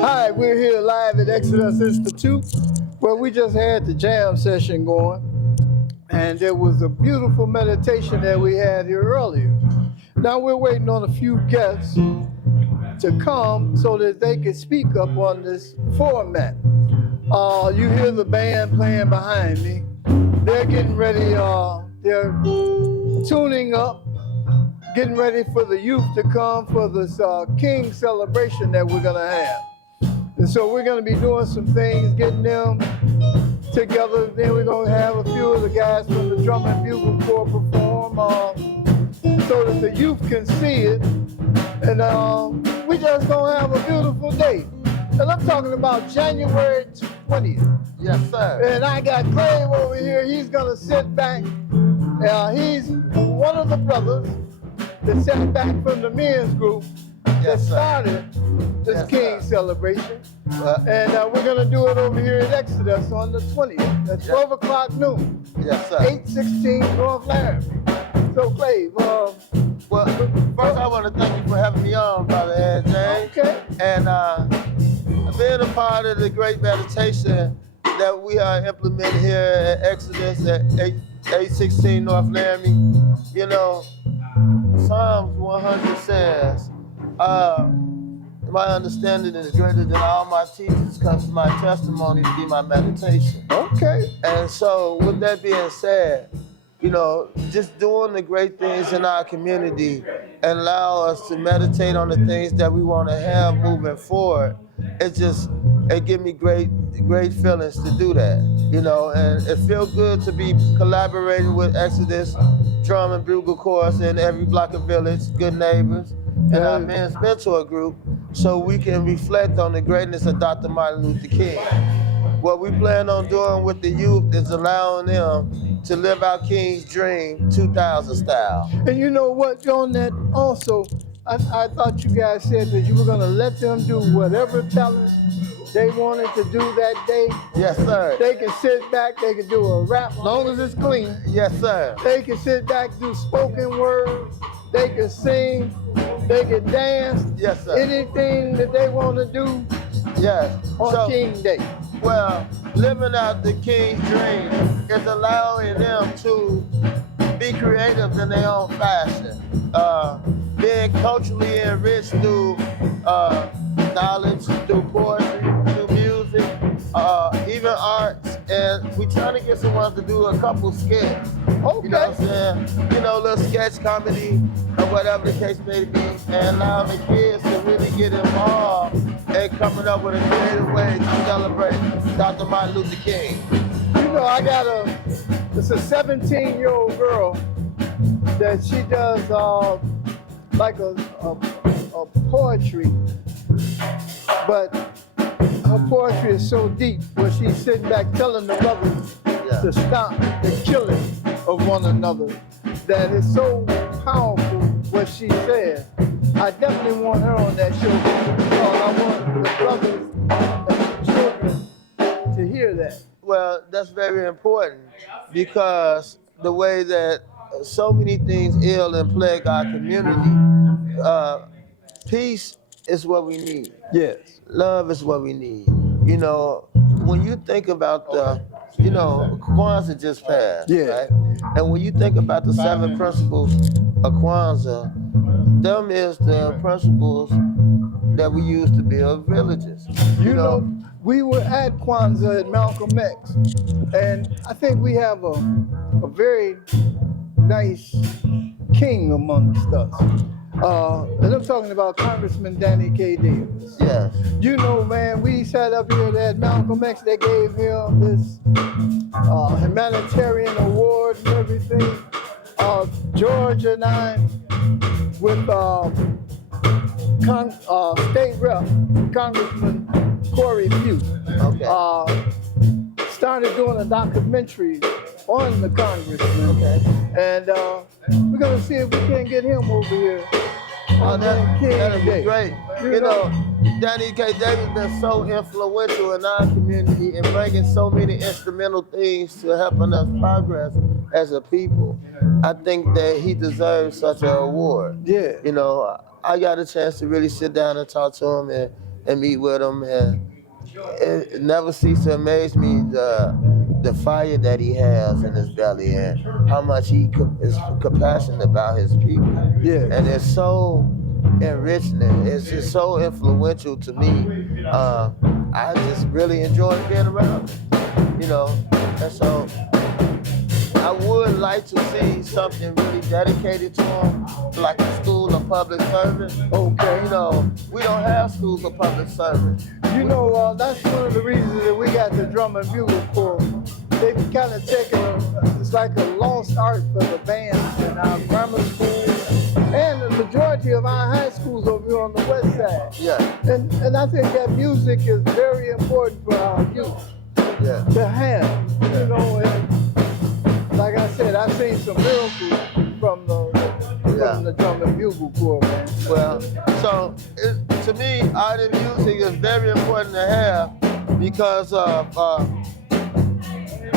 Hi, we're here live at Exodus Institute where we just had the jam session going, and there was a beautiful meditation that we had here earlier. Now we're waiting on a few guests to come so that they can speak up on this format. You hear the band playing behind me. They're getting ready, they're tuning up, getting ready for the youth to come for this King celebration that we're gonna have. And so we're gonna be doing some things, getting them together. Then we're gonna have a few of the guys from the drum and bugle corps perform so that the youth can see it. And we just gonna have a beautiful day. And I'm talking about January 20th. Yes, sir. And I got Clay over here. He's gonna sit back. He's one of the brothers that sat back from the men's group that started this King celebration. And we're gonna do it over here at Exodus on the 20th at 12 o'clock noon. Yes, sir. 816 North Laramie. So Clay, well, first I want to thank you for having me on, Brother Ed James. Okay. And being a part of the great meditation that we are implementing here at Exodus at 816 North Laramie. You know, Psalms 100 says, my understanding is greater than all my teachers, because my testimony to be my meditation. Okay. And so with that being said, you know, just doing the great things in our community and allow us to meditate on the things that we want to have moving forward, it gives me great feelings to do that, you know, and it feels good to be collaborating with Exodus Drum and Bugle Chorus in every block of village, good neighbors, and our men's mentor group, so we can reflect on the greatness of Dr. Martin Luther King. What we plan on doing with the youth is allowing them to live out King's dream 2000 style. And you know what, on that also, I thought you guys said that you were gonna let them do whatever talent they wanted to do that day. Yes, sir. They can sit back, they can do a rap, as long as it's clean. Yes, sir. They can sit back, do spoken word, they can sing, they can dance. Yes, sir. Anything that they want to do. Yes. On King Day. Well, living out the King's dream is allowing them to be creative in their own fashion. Being culturally enriched through knowledge, through poetry, through music, even arts, and we're trying to get someone to do a couple skits. Okay. You know what I'm saying? You know, a little sketch comedy or whatever the case may be, and allow the kids to really get involved and coming up with a creative way to celebrate Dr. Martin Luther King. You know, I got it's a 17-year-old girl that she does like a poetry, but her poetry is so deep where she's sitting back telling the brothers to stop the killing of one another. That is so powerful what she said. I definitely want her on that show because I want the brothers and the children to hear that. Well, that's very important because the way that so many things ill and plague our community, peace is what we need. Yes. Love is what we need. You know, when you think about you know, Kwanzaa just passed, right? And when you think about the 7 principles of Kwanzaa, them is the principles that we use to build villages. You know, we were at Kwanzaa at Malcolm X, and I think we have a very nice king amongst us. And I'm talking about Congressman Danny K. Davis. Yes. You know, man, we sat up here at Malcolm X, they gave him this humanitarian award and everything. George and I, with State Rep, Congressman Corey Pugh, started doing a documentary on the congressman. And we're going to see if we can get him over here. That'd be great. You know, Danny K. Davis has been so influential in our community in bringing so many instrumental things to helping us progress as a people. I think that he deserves such an award. Yeah. You know, I got a chance to really sit down and talk to him and meet with him, and it never ceases to amaze me the fire that he has in his belly and how much he is compassionate about his people. Yeah. And it's so enriching. It's just so influential to me. I just really enjoy being around him, you know. And so I would like to see something really dedicated to him, like a school of public service. Okay. You know, we don't have schools of public service. You know, that's one of the reasons that we got the drum and bugle corps. They've kind of taken it's like a lost art for the bands in our grammar schools and the majority of our high schools over here on the west side. Yeah. And I think that music is very important for our youth to have. You know, and like I said, I've seen some miracles from the drum and bugle corps, man. Well, so to me, art and music is very important to have because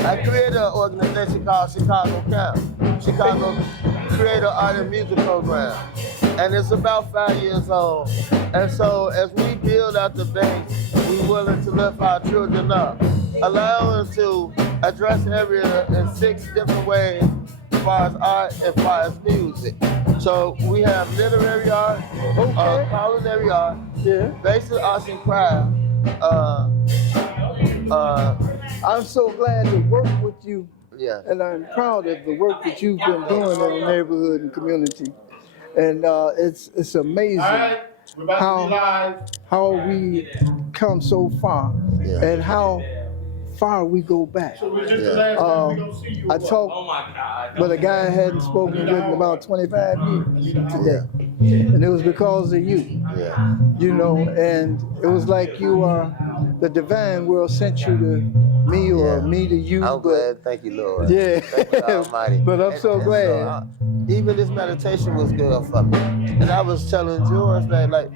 I created an organization called Chicago Camp. Chicago created an art and music program. And it's about 5 years old. And so as we build out the base, we're willing to lift our children up, allow them to address area in 6 different ways as far as art and as far as music. So we have literary art, culinary art, basic arts and crafts. I'm so glad to work with you, Yeah. and I'm proud of the work that you've been doing in the neighborhood and community. And it's amazing how we come so far and how far we go back. I talked with a guy I hadn't spoken with in about 25 years today, and it was because of you. Yeah. You know, and it was like you are the divine world sent you to me or me to you. I'm glad. Thank you, Lord. Yeah. Thank you, Almighty. But I'm so glad. So, even this meditation was good for me. And I was telling George, man, like,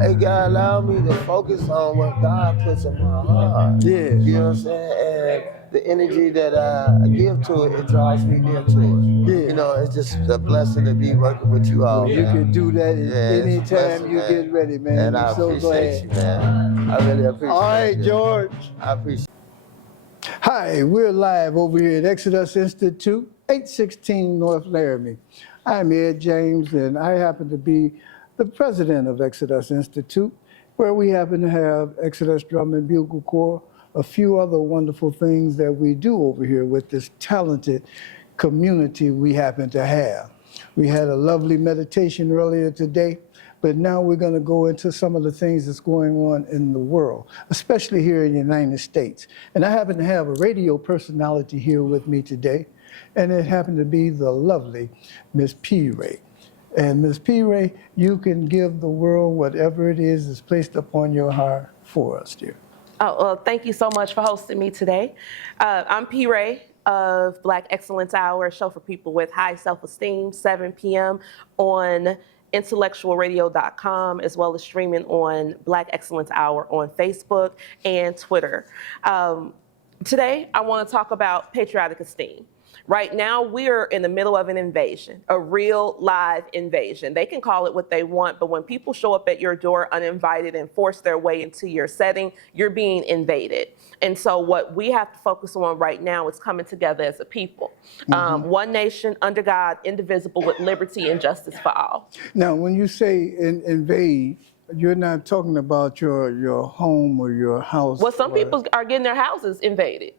hey, God, allow me to focus on what God puts in my heart. Yeah. You know what I'm saying? And the energy that I give to it, it draws me near to it. Yeah. You know, it's just a blessing to be working with you all. Well, you can do that anytime blessing, you man. get ready, man. And I'm I so appreciate glad. you, man. I really appreciate you. All right, George. I appreciate Hi, we're live over here at Exodus Institute, 816 North Laramie. I'm Ed James, and I happen to be the president of Exodus Institute, where we happen to have Exodus Drum and Bugle Corps, a few other wonderful things that we do over here with this talented community we happen to have. We had a lovely meditation earlier today, but now we're going to go into some of the things that's going on in the world, especially here in the United States. And I happen to have a radio personality here with me today, and it happened to be the lovely Miss P-Ray. And Ms. P-Ray, you can give the world whatever it is that's placed upon your heart for us, dear. Oh, well, thank you so much for hosting me today. I'm P-Ray of Black Excellence Hour, a show for people with high self-esteem, 7 p.m. on intellectualradio.com, as well as streaming on Black Excellence Hour on Facebook and Twitter. Today, I want to talk about patriotic esteem. Right now, we're in the middle of an invasion, a real live invasion. They can call it what they want, but when people show up at your door uninvited and force their way into your setting, you're being invaded. And so what we have to focus on right now is coming together as a people. One nation, under God, indivisible, with liberty and justice for all. Now, when you say invade, you're not talking about your home or your house. Well, some people are getting their houses invaded.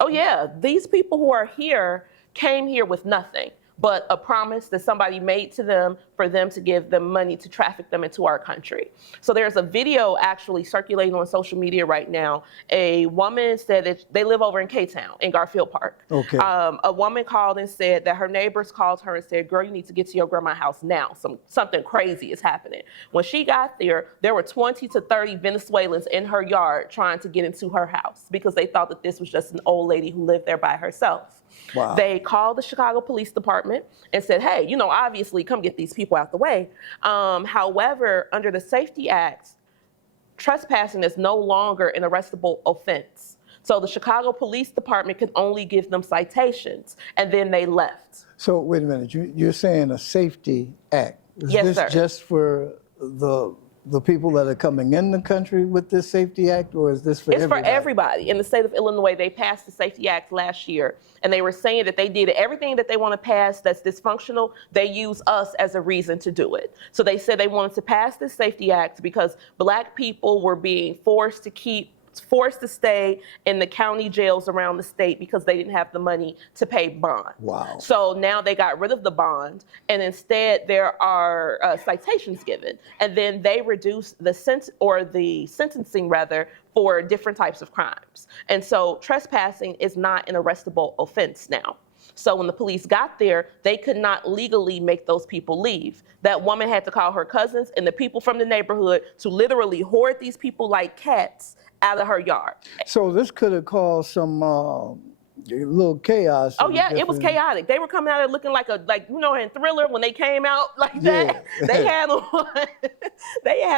Oh yeah, these people who are here came here with nothing but a promise that somebody made to them for them to give them money to traffic them into our country. So there's a video actually circulating on social media right now. A woman said that they live over in K-Town in Garfield Park. Okay. A woman called and said that her neighbors called her and said, girl, you need to get to your grandma's house now. Something crazy is happening. When she got there were 20 to 30 Venezuelans in her yard trying to get into her house because they thought that this was just an old lady who lived there by herself. Wow. They called the Chicago Police Department and said, hey, you know, obviously come get these people out the way. However, under the Safety Act, trespassing is no longer an arrestable offense. So the Chicago Police Department could only give them citations, and then they left. So wait a minute, you're saying a safety act. Is Yes, this sir. just for the the people that are coming in the country with this Safety Act, or is this for It's everybody? for everybody. In the state of Illinois, they passed the Safety Act last year, and they were saying that they did everything that they want to pass that's dysfunctional. They use us as a reason to do it. So they said they wanted to pass this Safety Act because Black people were being forced to stay in the county jails around the state because they didn't have the money to pay bond. Wow. So now they got rid of the bond, and instead there are citations given, and then they reduce the sentencing rather for different types of crimes. And so trespassing is not an arrestable offense now. So when the police got there, they could not legally make those people leave. That woman had to call her cousins and the people from the neighborhood to literally hoard these people like cats out of her yard. So this could have caused some little chaos. Oh yeah, it was chaotic. They were coming out there looking like in Thriller when they came out like that. They had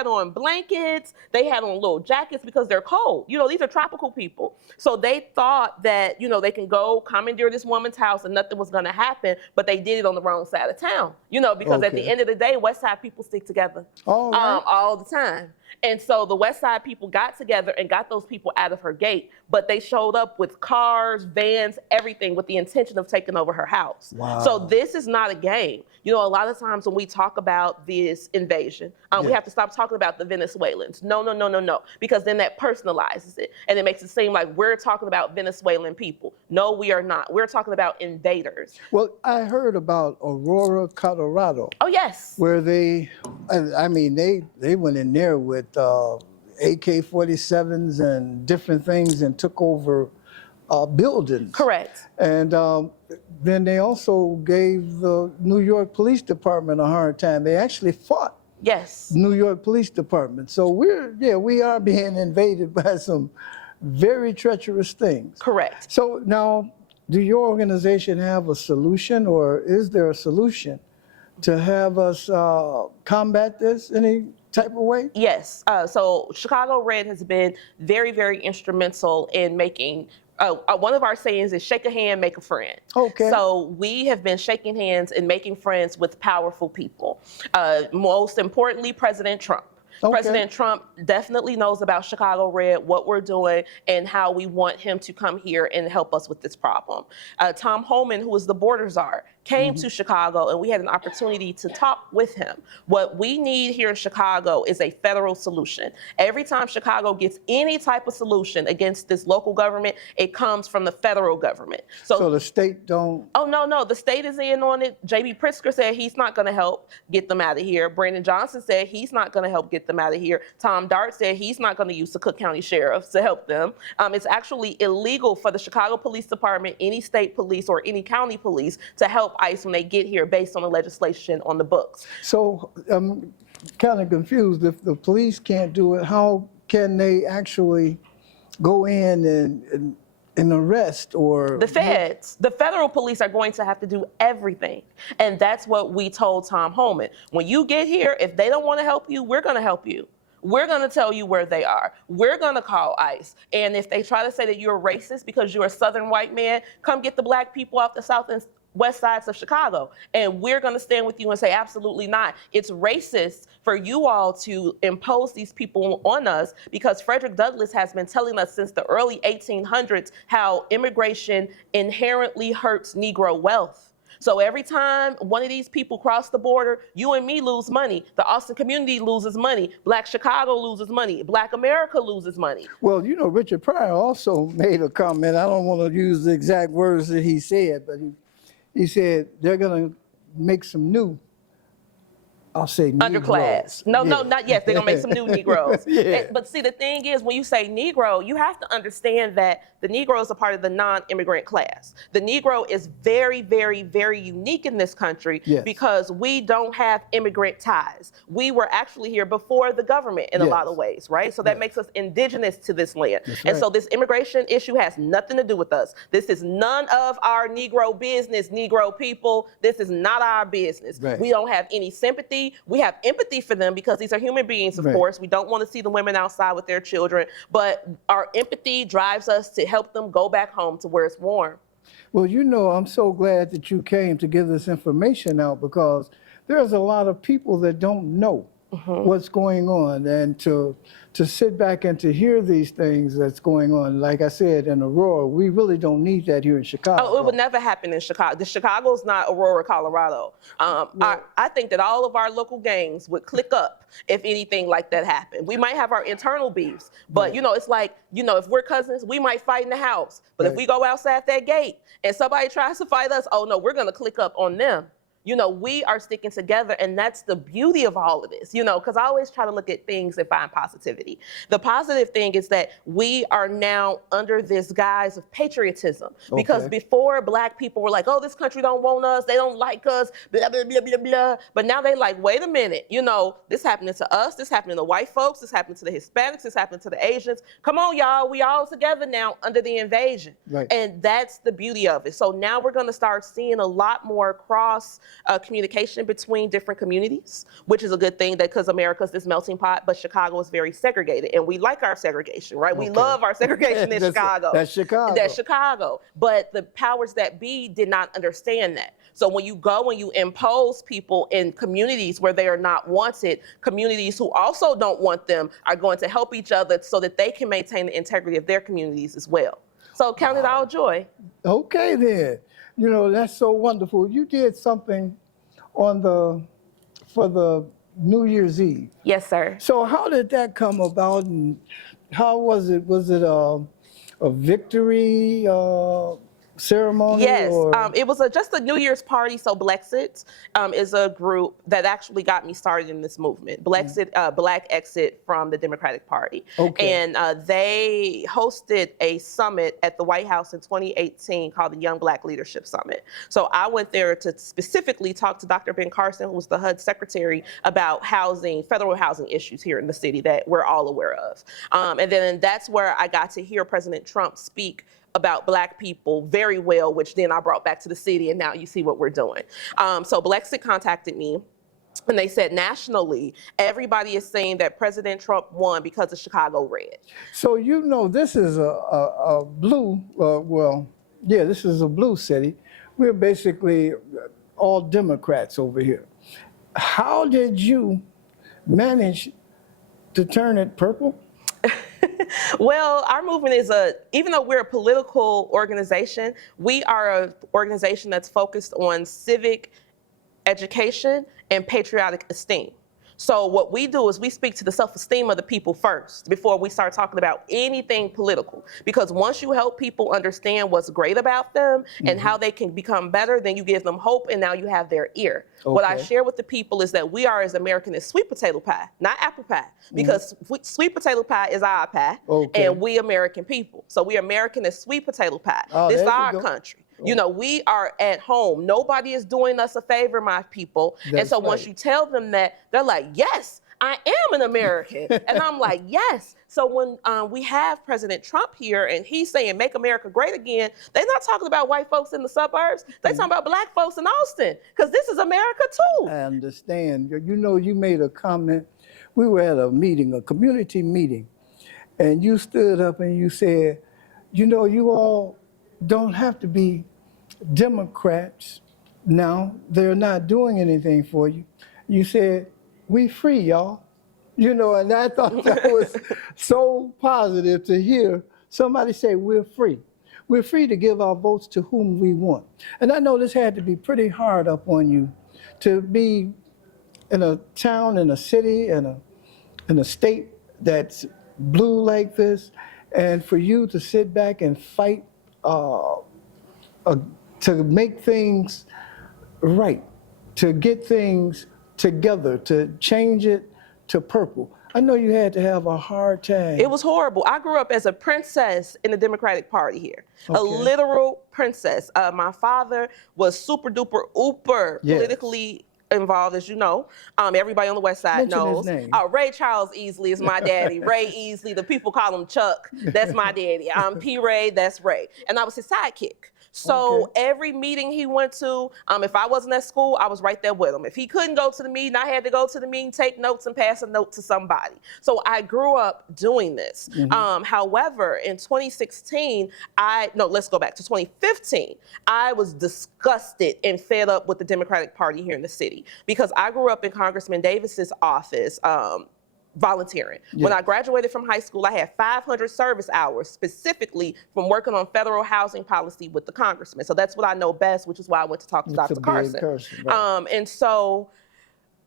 on blankets. They had on little jackets because they're cold. These are tropical people. So they thought that they can go commandeer this woman's house and nothing was going to happen. But they did it on the wrong side of town. Because at the end of the day, West Side people stick together all the time. And so the West Side people got together and got those people out of her gate, but they showed up with cars, vans, everything with the intention of taking over her house. Wow. So this is not a game. A lot of times when we talk about this invasion, we have to stop talking about the Venezuelans. No, because then that personalizes it and it makes it seem like we're talking about Venezuelan people. No, we are not. We're talking about invaders. Well, I heard about Aurora, Colorado. Oh, yes. Where they went in there with AK-47s and different things and took over buildings. Correct. And then they also gave the New York Police Department a hard time. They actually fought Yes. New York Police Department. So we are being invaded by some very treacherous things. Correct. So now, do your organization have a solution, or is there a solution to have us combat this any type of way? Yes. So Chicago Red has been very, very instrumental in making. One of our sayings is shake a hand, make a friend. Okay. So we have been shaking hands and making friends with powerful people. Most importantly, President Trump. Okay. President Trump definitely knows about Chicago Red, what we're doing, and how we want him to come here and help us with this problem. Tom Homan, who is the border czar, came to Chicago, and we had an opportunity to talk with him. What we need here in Chicago is a federal solution. Every time Chicago gets any type of solution against this local government, it comes from the federal government. So the state don't? Oh, no, the state is in on it. J.B. Pritzker said he's not going to help get them out of here. Brandon Johnson said he's not going to help get them out of here. Tom Dart said he's not going to use the Cook County sheriffs to help them. It's actually illegal for the Chicago Police Department, any state police, or any county police to help ICE when they get here based on the legislation on the books. So I'm kind of confused. If the police can't do it, how can they actually go in and arrest or? The feds, the federal police are going to have to do everything. And that's what we told Tom Homan. When you get here, if they don't want to help you, we're going to help you. We're going to tell you where they are. We're going to call ICE. And if they try to say that you're racist because you're a Southern white man, come get the Black people off the South and West sides of Chicago. And we're going to stand with you and say, absolutely not. It's racist for you all to impose these people on us, because Frederick Douglass has been telling us since the early 1800s how immigration inherently hurts Negro wealth. So every time one of these people cross the border, you and me lose money. The Austin community loses money. Black Chicago loses money. Black America loses money. Well, Richard Pryor also made a comment. I don't want to use the exact words that he said, but he said they're going to make some new, I'll say underclass. Negroes. No, not yet. They're going to make some new Negroes. Yeah. But see, the thing is, when you say Negro, you have to understand that the Negro is a part of the non-immigrant class. The Negro is very, very, very unique in this country because we don't have immigrant ties. We were actually here before the government in a lot of ways, right? So that makes us indigenous to this land. And so this immigration issue has nothing to do with us. This is none of our Negro business, Negro people. This is not our business. Right. We don't have any sympathy. We have empathy for them because these are human beings, of course. We don't want to see the women outside with their children, but our empathy drives us to help them go back home to where it's warm. Well, I'm so glad that you came to give this information out, because there's a lot of people that don't know what's going on, and to sit back and to hear these things that's going on. Like I said, in Aurora, we really don't need that here in Chicago. Oh, it would never happen in Chicago. Chicago's not Aurora, Colorado. I think that all of our local gangs would click up if anything like that happened. We might have our internal beefs, but it's like, if we're cousins, we might fight in the house. But if we go outside that gate and somebody tries to fight us, oh no, we're gonna click up on them. We are sticking together, and that's the beauty of all of this, because I always try to look at things and find positivity. The positive thing is that we are now under this guise of patriotism, because before Black people were like, oh, this country don't want us, they don't like us, blah, blah, blah, blah, blah. But now they like, wait a minute, this happening to us, this happening to white folks, this happening to the Hispanics, this happening to the Asians. Come on, y'all, we all together now under the invasion. Right. And that's the beauty of it. So now we're gonna start seeing a lot more cross communication between different communities, which is a good thing, that because America's this melting pot, but Chicago is very segregated, and we like our segregation, right? We love our segregation in Chicago. That's Chicago. That's Chicago. But the powers that be did not understand that. So when you go and you impose people in communities where they are not wanted, communities who also don't want them are going to help each other so that they can maintain the integrity of their communities as well. So count it all joy. Okay then. That's so wonderful. You did something for the New Year's Eve. Yes, sir. So how did that come about, and how was it? Was it a victory ceremony? Yes, or? it was just a New Year's party. So Blexit is a group that actually got me started in this movement. Blexit, Black Exit from the Democratic Party. Okay. And they hosted a summit at the White House in 2018 called the Young Black Leadership Summit. So I went there to specifically talk to Dr. Ben Carson, who was the HUD secretary, about housing, federal housing issues here in the city that we're all aware of. And then that's where I got to hear President Trump speak about Black people very well, which then I brought back to the city, and now you see what we're doing. So Blexit contacted me, and they said nationally, everybody is saying that President Trump won because of Chicago Red. So this is a blue, this is a blue city. We're basically all Democrats over here. How did you manage to turn it purple? Well, our movement is even though we're a political organization, we are an organization that's focused on civic education and patriotic esteem. So what we do is we speak to the self-esteem of the people first before we start talking about anything political. Because once you help people understand what's great about them and how they can become better, then you give them hope, and now you have their ear. Okay. What I share with the people is that we are as American as sweet potato pie, not apple pie, because sweet potato pie is our pie, and we American people. So we American as sweet potato pie. This is our country. We are at home. Nobody is doing us a favor, my people. And so once you tell them that, they're like, yes, I am an American. And I'm like, yes. So when we have President Trump here and he's saying, make America great again, they're not talking about white folks in the suburbs. They're talking about Black folks in Austin, because this is America too. I understand. You made a comment. We were at a meeting, a community meeting, and you stood up and you said, you all don't have to be Democrats now. They're not doing anything for you. You said, we free, y'all. And I thought that was so positive to hear somebody say we're free. We're free to give our votes to whom we want. And I know this had to be pretty hard up on you to be in a town, in a city, in a state that's blue like this, and for you to sit back and fight to make things right, to get things together, to change it to purple. I know you had to have a hard time. It was horrible. I grew up as a princess in the Democratic Party here, a literal princess. My father was super duper ooper politically involved, as you know. Everybody on the West Side knows. His name. Ray Charles Easley is my daddy. Ray Easley, the people call him Chuck. That's my daddy. P. Ray, that's Ray. And I was his sidekick. So Okay. every meeting he went to, if I wasn't at school, I was right there with him. If he couldn't go to the meeting, I had to go to the meeting, take notes, and pass a note to somebody. So I grew up doing this. However, in 2016, let's go back to 2015. I was disgusted and fed up with the Democratic Party here in the city because I grew up in Congressman Davis's office. Volunteering. When I graduated from high school, I had 500 service hours specifically from working on federal housing policy with the congressman. So that's what I know best, which is why I went to talk to Dr. Carson. Right. And so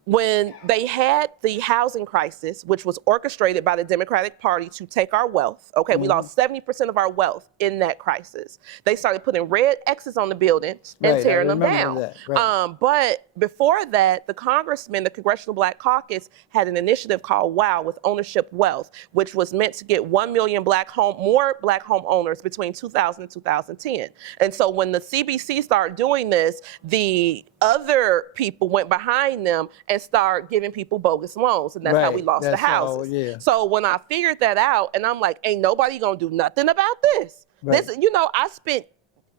when they had the housing crisis, which was orchestrated by the Democratic Party to take our wealth, okay, we lost 70% of our wealth in that crisis. They started putting red X's on the buildings and tearing them down. That. Right. But before that, the congressman, the Congressional Black Caucus, had an initiative called WOW, with Ownership Wealth, which was meant to get 1 million more black home owners between 2000 and 2010. And so when the CBC started doing this, the other people went behind them and start giving people bogus loans, and that's how we lost the houses. So when I figured that out, and I'm like, ain't nobody gonna do nothing about this. Right. This, I spent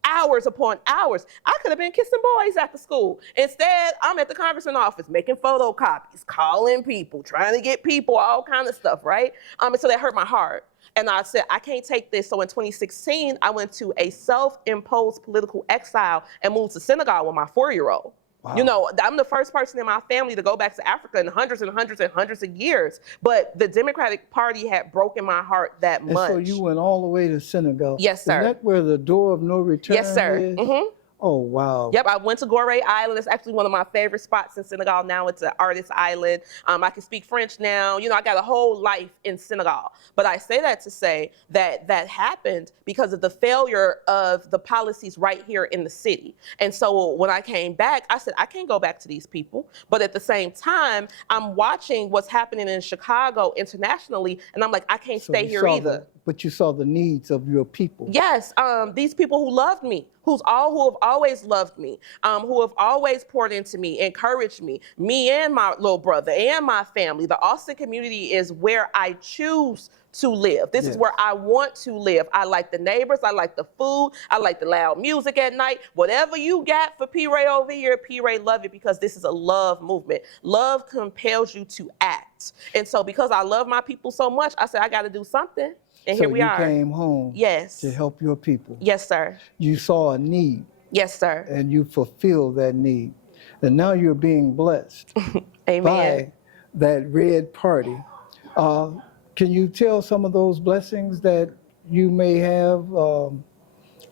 hours upon hours. I could have been kissing boys after school. Instead, I'm at the congressman's office making photocopies, calling people, trying to get people, all kind of stuff, right? And so that hurt my heart. And I said, I can't take this. So in 2016, I went to a self-imposed political exile and moved to Senegal with my 4-year-old. Wow. I'm the first person in my family to go back to Africa in hundreds and hundreds and hundreds of years. But the Democratic Party had broken my heart that much. So you went all the way to Senegal. Yes, sir. Is that where the door of no return Yes, sir. is? Oh, wow. Yep, I went to Gorée Island. It's actually one of my favorite spots in Senegal. Now it's an artist island. I can speak French now. I got a whole life in Senegal. But I say that to say that that happened because of the failure of the policies right here in the city. And so when I came back, I said, I can't go back to these people. But at the same time, I'm watching what's happening in Chicago internationally, and I'm like, I can't stay here either. But you saw the needs of your people. Yes, these people who loved me, who have always loved me, who have always poured into me, encouraged me and my little brother and my family. The Austin community is where I choose to live. This is where I want to live. I like the neighbors. I like the food. I like the loud music at night. Whatever you got for P-Ray over here, P-Ray love it, because this is a love movement. Love compels you to act. And so because I love my people so much, I said, I got to do something. And so here we are. You came home to help your people. Yes, sir. You saw a need. Yes, sir. And you fulfilled that need. And now you're being blessed Amen. by that red party. Can you tell some of those blessings that you may have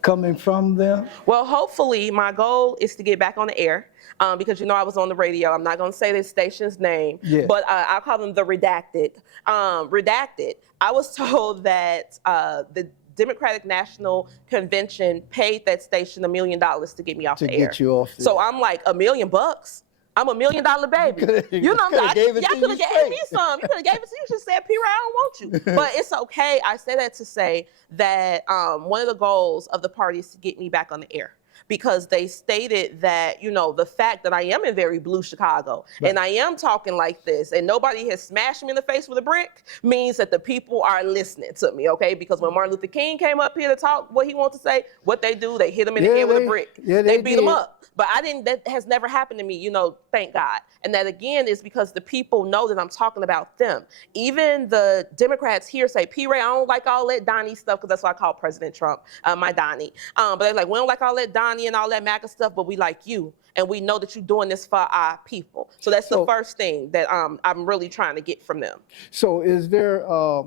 coming from them? Well, hopefully my goal is to get back on the air. Because I was on the radio. I'm not going to say this station's name, but I'll call them the Redacted. Redacted. I was told that the Democratic National Convention paid that station $1 million to get me off the air. To get you off the air. So I'm like, $1 million bucks? I'm $1 million baby. Y'all could have gave me some. You could have gave it to you. You should said, P-Ray, I don't want you. But it's okay. I say that to say that one of the goals of the party is to get me back on the air. Because they stated that, the fact that I am in very blue Chicago and I am talking like this and nobody has smashed me in the face with a brick means that the people are listening to me, okay? Because when Martin Luther King came up here to talk what he wants to say, what they do, they hit him in the head with a brick. They beat him up. But that has never happened to me, thank God. And that again is because the people know that I'm talking about them. Even the Democrats here say, P-Ray, I don't like all that Donnie stuff, because that's what I call President Trump, my Donnie. But they're like, we don't like all that Donnie and all that MAGA stuff, but we like you. And we know that you're doing this for our people. So that's the first thing that I'm really trying to get from them. So is there a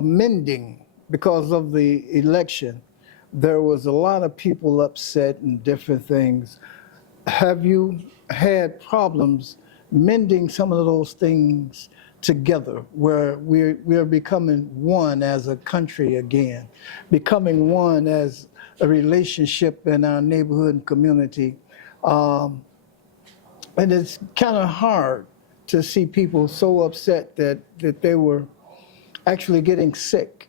mending because of the election? There was a lot of people upset and different things. Have you had problems mending some of those things together where we're becoming one as a country again, becoming one as a relationship in our neighborhood and community? And it's kind of hard to see people so upset that they were actually getting sick.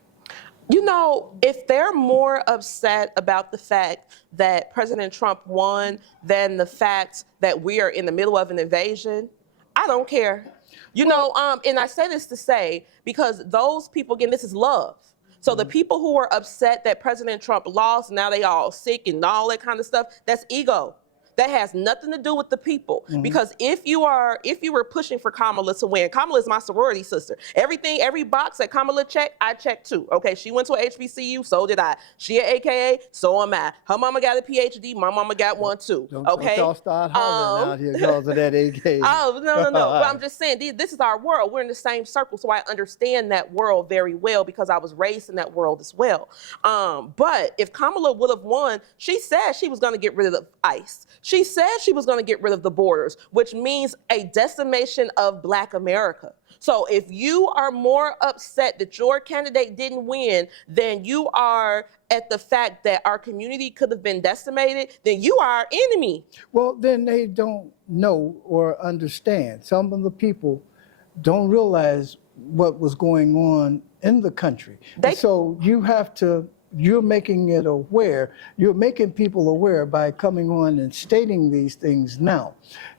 If they're more upset about the fact that President Trump won than the fact that we are in the middle of an invasion, I don't care. And I say this to say, because those people, again, this is love. So the people who are upset that President Trump lost, now they all sick and all that kind of stuff, that's ego. That has nothing to do with the people. Because if you were pushing for Kamala to win, Kamala is my sorority sister. Every box that Kamala checked, I checked too. Okay, she went to a HBCU, so did I. She an AKA, so am I. Her mama got a PhD, my mama got one too. Okay. Don't y'all start hollering out here because of that AK. Oh, no. But I'm just saying, this is our world. We're in the same circle, so I understand that world very well because I was raised in that world as well. But if Kamala would have won, she said she was going to get rid of ICE. She said she was going to get rid of the borders, which means a decimation of Black America. So if you are more upset that your candidate didn't win than you are at the fact that our community could have been decimated, then you are our enemy. Well, then they don't know or understand. Some of the people don't realize what was going on in the country. So you're making it aware, you're making people aware by coming on and stating these things now.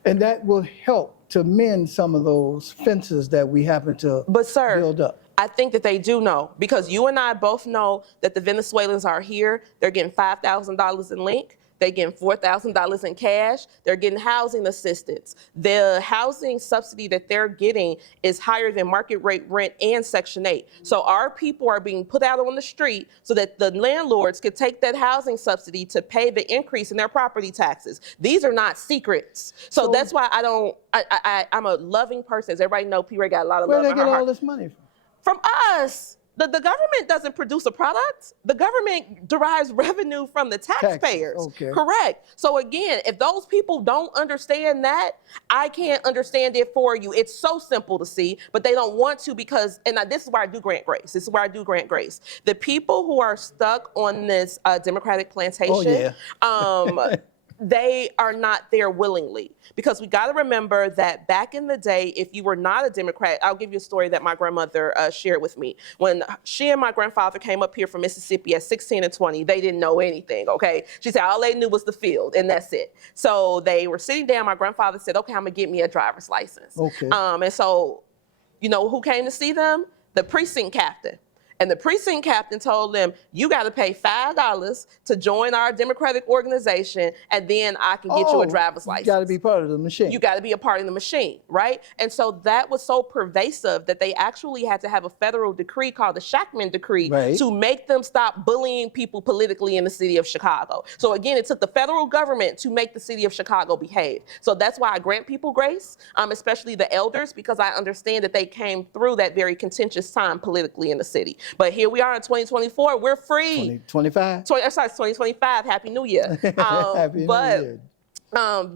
And that will help to mend some of those fences that we happen to build up. I think that they do know, because you and I both know that the Venezuelans are here. They're getting $5,000 in link. They're getting $4,000 in cash. They're getting housing assistance. The housing subsidy that they're getting is higher than market rate rent and Section 8. So our people are being put out on the street so that the landlords could take that housing subsidy to pay the increase in their property taxes. These are not secrets. So that's why I'm a loving person. As everybody knows, P. Ray got a lot of love in her heart. Where they get all this money from? From us. The government doesn't produce a product. The government derives revenue from the taxpayers. Okay. Correct. So again, if those people don't understand that, I can't understand it for you. It's so simple to see, but they don't want to because, and this is where I do grant grace. This is where I do grant grace. The people who are stuck on this Democratic plantation, they are not there willingly, because we got to remember that back in the day, if you were not a Democrat, I'll give you a story that my grandmother shared with me. When she and my grandfather came up here from Mississippi at 16 and 20, they didn't know anything, okay? She said all they knew was the field, and that's it. So they were sitting down. My grandfather said, okay, I'm going to get me a driver's license. Okay. And so, you know who came to see them? The precinct captain. And the precinct captain told them, you got to pay $5 to join our Democratic organization, and then I can get you a driver's license. You got to be part of the machine. You got to be a part of the machine, right? And so that was so pervasive that they actually had to have a federal decree called the Shackman Decree to make them stop bullying people politically in the city of Chicago. So again, it took the federal government to make the city of Chicago behave. So that's why I grant people grace, especially the elders, because I understand that they came through that very contentious time politically in the city. But here we are in 2024. We're free. 2025? 2025. Happy New Year. Happy New Year.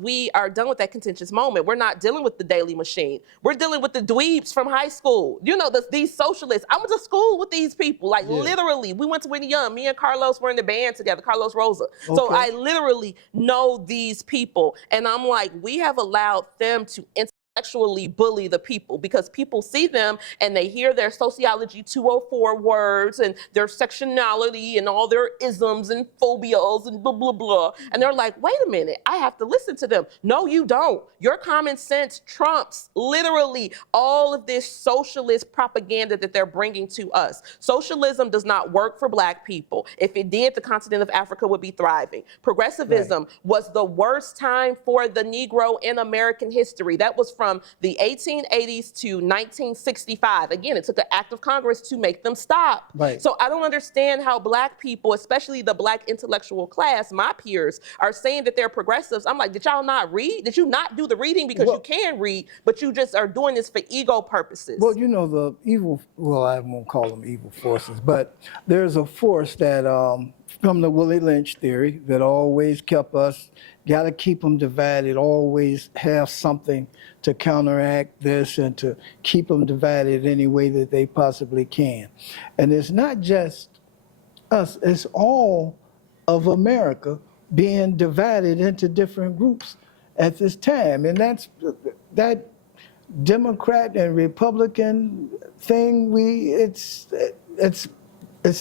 We are done with that contentious moment. We're not dealing with the daily machine. We're dealing with the dweebs from high school. You know, these socialists. I went to school with these people. Like, literally, we went to Whitney Young. Me and Carlos were in the band together, Carlos Rosa. So I literally know these people. And I'm like, we have allowed them to intellectually bully the people, because people see them and they hear their sociology 204 words and their sectionality and all their isms and phobias and blah, blah, blah. And they're like, wait a minute, I have to listen to them. No, you don't. Your common sense trumps literally all of this socialist propaganda that they're bringing to us. Socialism does not work for Black people. If it did, the continent of Africa would be thriving. Progressivism was the worst time for the Negro in American history. That was from the 1880s to 1965. Again, it took an act of Congress to make them stop. So I don't understand how Black people, especially the Black intellectual class, my peers, are saying that they're progressives. I'm like, did y'all not read? Did you not do the reading? Because you can read, but you just are doing this for ego purposes. Well, you know, the evil, well, I won't call them evil forces, but there's a force that, from the Willie Lynch theory, that always kept us, got to keep them divided, always have something to counteract this and to keep them divided any way that they possibly can. And it's not just us, it's all of America being divided into different groups at this time. And that Democrat and Republican thing, it's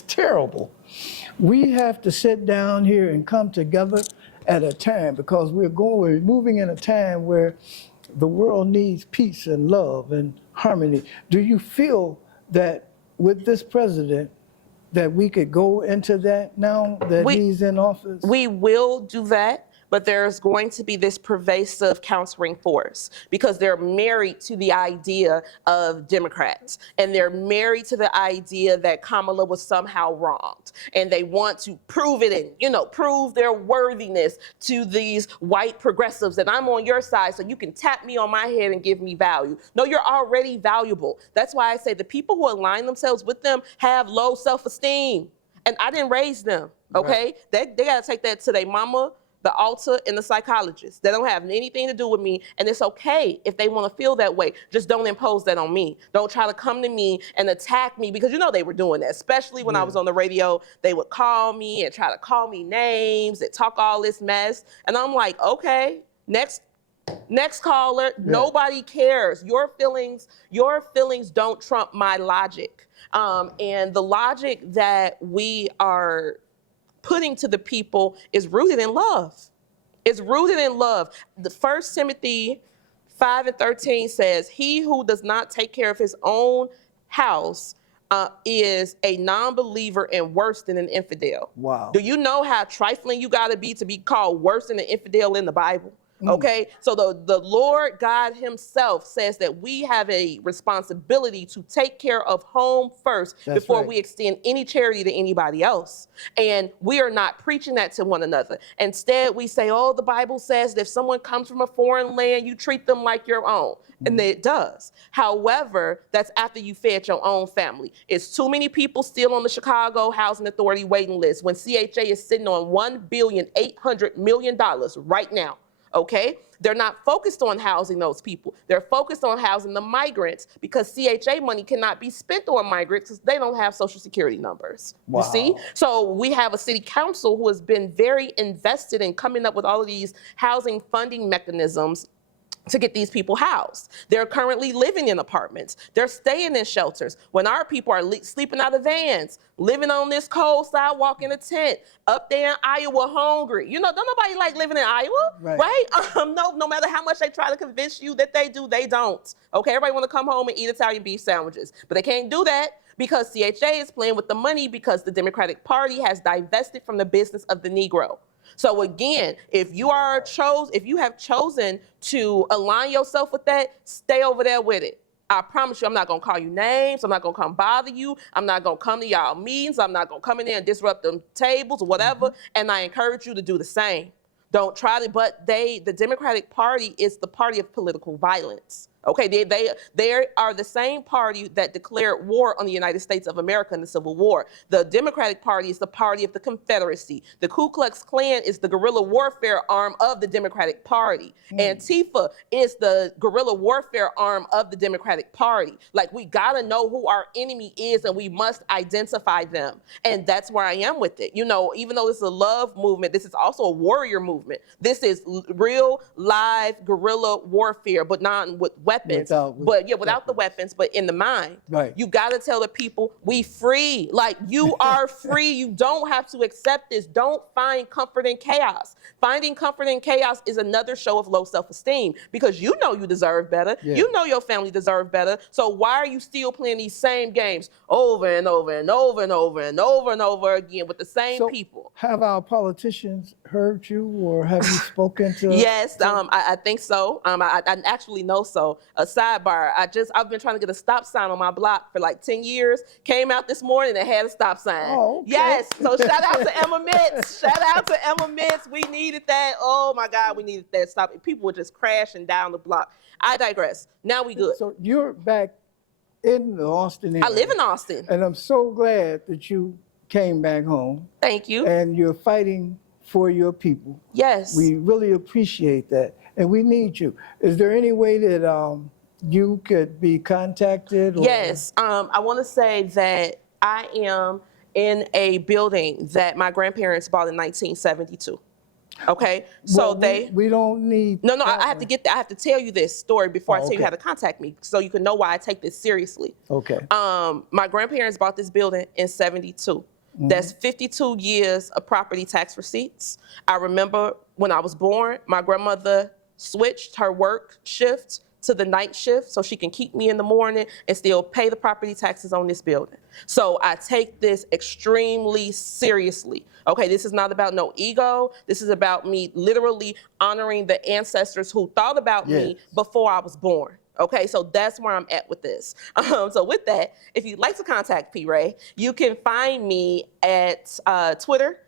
terrible. We have to sit down here and come together at a time, because we're moving in a time where the world needs peace and love and harmony. Do you feel that with this president that we could go into that now that he's in office? We will do that, but there's going to be this pervasive countering force because they're married to the idea of Democrats, and they're married to the idea that Kamala was somehow wronged, and they want to prove it and, you know, prove their worthiness to these white progressives that I'm on your side so you can tap me on my head and give me value. No, you're already valuable. That's why I say the people who align themselves with them have low self-esteem, and I didn't raise them. Okay, right. They got to take that to their mama, the altar, and the psychologist. They don't have anything to do with me, and it's okay if they want to feel that way. Just don't impose that on me. Don't try to come to me and attack me, because you know they were doing that, especially when I was on the radio. They would call me and try to call me names and talk all this mess, and I'm like, okay, next caller. Nobody cares. Your feelings don't trump my logic, and the logic that we are putting to the people is rooted in love. It's rooted in love. The 1 Timothy 5:13 says, he who does not take care of his own house is a non-believer and worse than an infidel. Wow. Do you know how trifling you gotta be to be called worse than an infidel in the Bible? Okay, so the Lord God himself says that we have a responsibility to take care of home first before we extend any charity to anybody else. And we are not preaching that to one another. Instead, we say, oh, the Bible says that if someone comes from a foreign land, you treat them like your own. And it does. However, that's after you fed your own family. It's too many people still on the Chicago Housing Authority waiting list when CHA is sitting on $1,800,000,000 right now. Okay? They're not focused on housing those people. They're focused on housing the migrants, because CHA money cannot be spent on migrants because they don't have Social Security numbers. Wow. You see? So we have a city council who has been very invested in coming up with all of these housing funding mechanisms to get these people housed. They're currently living in apartments. They're staying in shelters when our people are sleeping out of vans, living on this cold sidewalk in a tent, up there in Iowa hungry. You know, don't nobody like living in Iowa, right? No matter how much they try to convince you that they do, they don't. Okay, everybody want to come home and eat Italian beef sandwiches, but they can't do that because CHA is playing with the money because the Democratic Party has divested from the business of the Negro. So again, if you have chosen to align yourself with that, stay over there with it. I promise you, I'm not gonna call you names. I'm not gonna come bother you. I'm not gonna come to y'all meetings. I'm not gonna come in there and disrupt them tables or whatever. And I encourage you to do the same. Don't try to, but the Democratic Party is the party of political violence. Okay, they are the same party that declared war on the United States of America in the Civil War. The Democratic Party is the party of the Confederacy. The Ku Klux Klan is the guerrilla warfare arm of the Democratic Party. Antifa is the guerrilla warfare arm of the Democratic Party. Like, we gotta know who our enemy is and we must identify them. And that's where I am with it. You know, even though it's a love movement, this is also a warrior movement. This is real, live guerrilla warfare, but not with weapons, without the weapons, but in the mind. Right. You got to tell the people, we free. Like, you are free. You don't have to accept this. Don't find comfort in chaos. Finding comfort in chaos is another show of low self-esteem, because you know you deserve better. You know your family deserve better. So why are you still playing these same games over and over and over and over and over and over again with the same people? Have our politicians heard you, or have you spoken to? Yes, I think so. I actually know so. A sidebar, I've been trying to get a stop sign on my block for like 10 years. Came out this morning and had a stop sign. Oh, okay. Yes, so shout out to Emma Mitz. Shout out to Emma Mitz. We needed that. Oh my God, we needed that stop. People were just crashing down the block. I digress. Now we good. So you're back in the Austin area. I live in Austin. And I'm so glad that you came back home. Thank you. And you're fighting for your people. Yes. We really appreciate that. And we need you. Is there any way that you could be contacted? Or? Yes. I want to say that I am in a building that my grandparents bought in 1972. Okay, so well, we don't need. No, I have to get. I have to tell you this story before I tell you how to contact me, so you can know why I take this seriously. Okay. My grandparents bought this building in 72. That's 52 years of property tax receipts. I remember when I was born, my grandmother switched her work shift to the night shift so she can keep me in the morning and still pay the property taxes on this building. So I take this extremely seriously. Okay, this is not about no ego. This is about me literally honoring the ancestors who thought about me before I was born. Okay, so that's where I'm at with this. So with that, if you'd like to contact P. Ray, you can find me at Twitter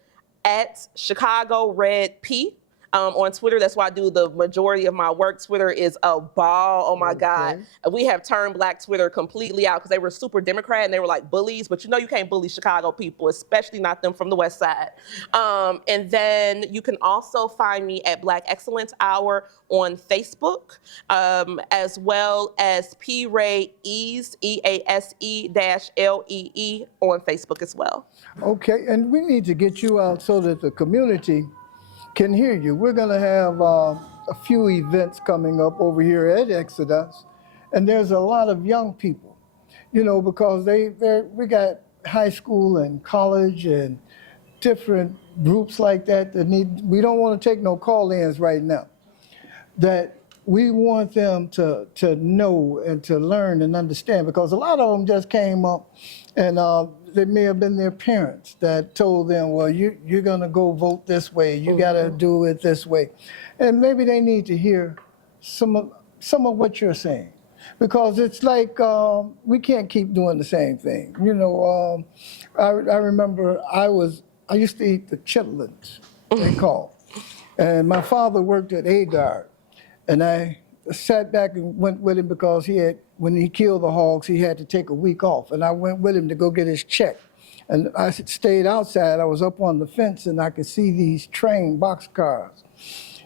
at Chicago Red P. On Twitter, that's why I do the majority of my work. Twitter is a ball. Oh my God. We have turned Black Twitter completely out because they were super Democrat and they were like bullies, but you know you can't bully Chicago people, especially not them from the West Side. And then you can also find me at Black Excellence Hour on Facebook, as well as P. Ray Ease, EASE-LEE on Facebook as well. Okay, and we need to get you out so that the community can hear you. We're going to have a few events coming up over here at Exodus, and there's a lot of young people, you know, because we got high school and college and different groups like that that need. We don't want to take no call-ins right now. That we want them to know and to learn and understand, because a lot of them just came up and they may have been their parents that told them, well, you're going to go vote this way. You got to do it this way. And maybe they need to hear some of what you're saying, because it's like we can't keep doing the same thing. You know, I remember I used to eat the chitlins, they call. And my father worked at ADAR. And I sat back and went with him because when he killed the hogs, he had to take a week off. And I went with him to go get his check. And I stayed outside. I was up on the fence and I could see these train boxcars.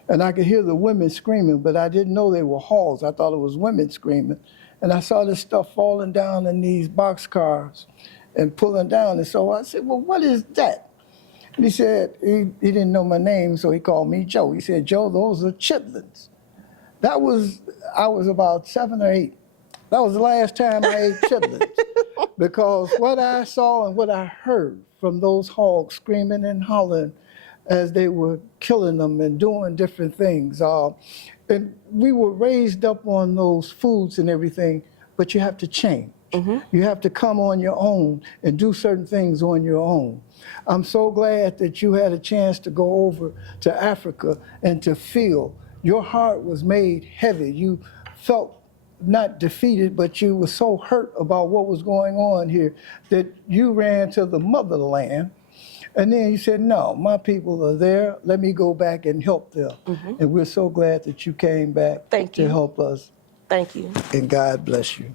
And I could hear the women screaming, but I didn't know they were hogs. I thought it was women screaming. And I saw this stuff falling down in these boxcars and pulling down. And so I said, well, what is that? And he said, he didn't know my name, so he called me Joe. He said, Joe, those are chitlins. I was about 7 or 8. That was the last time I ate chitlins, because what I saw and what I heard from those hogs screaming and hollering as they were killing them and doing different things. And we were raised up on those foods and everything, but you have to change. You have to come on your own and do certain things on your own. I'm so glad that you had a chance to go over to Africa and to feel. Your heart was made heavy. You felt not defeated, but you were so hurt about what was going on here that you ran to the motherland. And then you said, no, my people are there. Let me go back and help them. And we're so glad that you came back to help us. Thank you. And God bless you.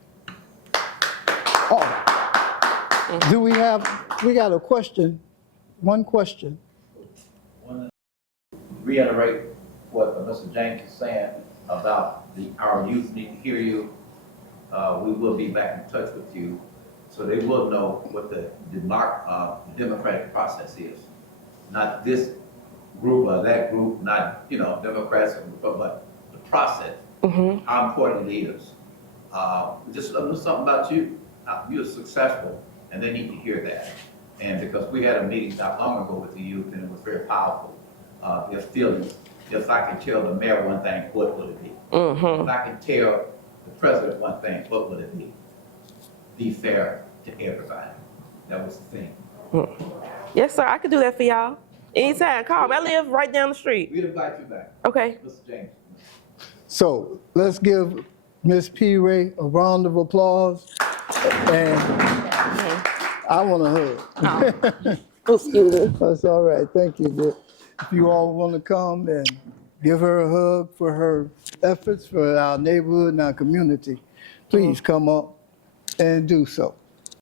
Oh, we got a question, one question. Reiterate what Mr. James is saying about our youth need to hear you. We will be back in touch with you so they will know what the democratic process is. Not this group or that group, not, Democrats, but the process, how important it is. Just let them know something about you. You're successful, and they need to hear that. And because we had a meeting not long ago with the youth, and it was very powerful. Their feelings. If I can tell the mayor one thing, what would it be? If I can tell the president one thing, what would it be? Be fair to everybody. That was the thing. Yes, sir. I could do that for y'all. Anytime. Call me. I live right down the street. We'd invite you back. Okay. Mr. James. So let's give Miss P. Ray a round of applause. And I want a hug. Excuse me. That's all right. Thank you, dear. If you all want to come and give her a hug for her efforts for our neighborhood and our community, please come up and do so.